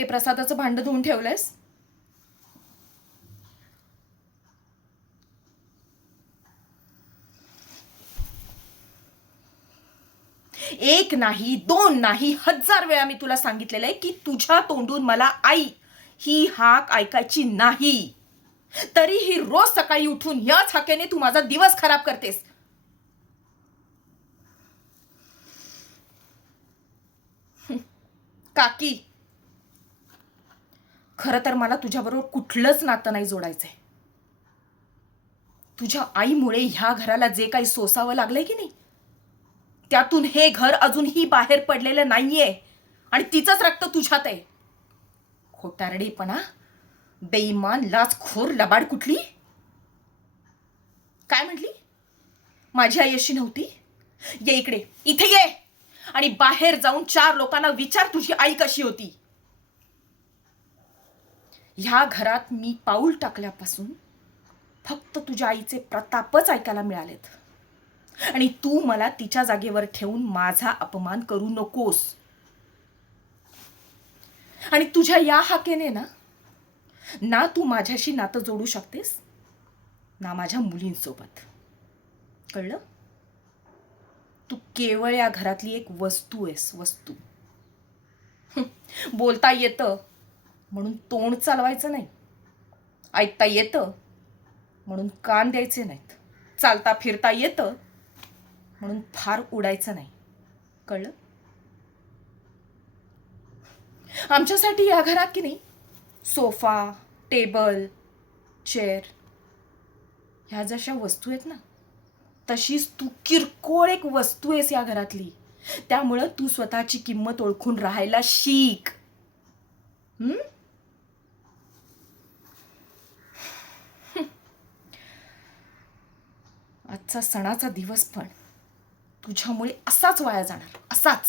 ते प्रसादाचं भांड धुवून ठेवलंयस? एक नाही, दोन नाही, 1000 वेळा मी तुला सांगितलेलं आहे की तुझ्या तोंडून मला आई ही हाक ऐकायची नाही. तरीही रोज सकाळी उठून याच हाकेने तू माझा दिवस खराब करतेस. काकी, खरं तर मला तुझ्याबरोबर कुठलंच नातं नाही जोडायचंय. तुझ्या आईमुळे ह्या घराला जे काही सोसावं लागलंय की नाही, त्यातून हे घर अजूनही बाहेर पडलेलं नाहीये आणि तिचंच रक्त तुझ्यात आहे. खोटारडेपणा, बेईमान, लाचखोर, लबाड कुठली. काय म्हटली? माझी आई अशी नव्हती? ये इकडे, इथे ये आणि बाहेर जाऊन 4 लोकांना विचार तुझी आई कशी होती. ह्या घरात मी पाऊल टाकल्यापासून फक्त तुझ्या आईचे प्रतापच ऐकायला मिळालेत आणि तू मला तिच्या जागेवर ठेवून माझा अपमान करू नकोस. आणि तुझ्या या हाकेने ना तू माझ्याशी नातं जोडू शकतेस ना माझ्या मुलींसोबत. कळलं? तू केवळ या घरातली एक वस्तू आहेस, वस्तू. बोलता येतं म्हणून तोंड चालवायचं नाही, ऐकता येतं म्हणून कान द्यायचे नाहीत, चालता फिरता येतं म्हणून फार उडायचं नाही. कळलं? आमच्यासाठी या घरात की नाही सोफा, टेबल, चेअर ह्या जशा वस्तू आहेत ना, तशीच तू किरकोळ एक वस्तू आहेस या घरातली. त्यामुळं तू स्वतःची किंमत ओळखून राहायला शिक. आजचा सणाचा दिवस पण तुझ्यामुळे असाच वाया जाणार, असाच.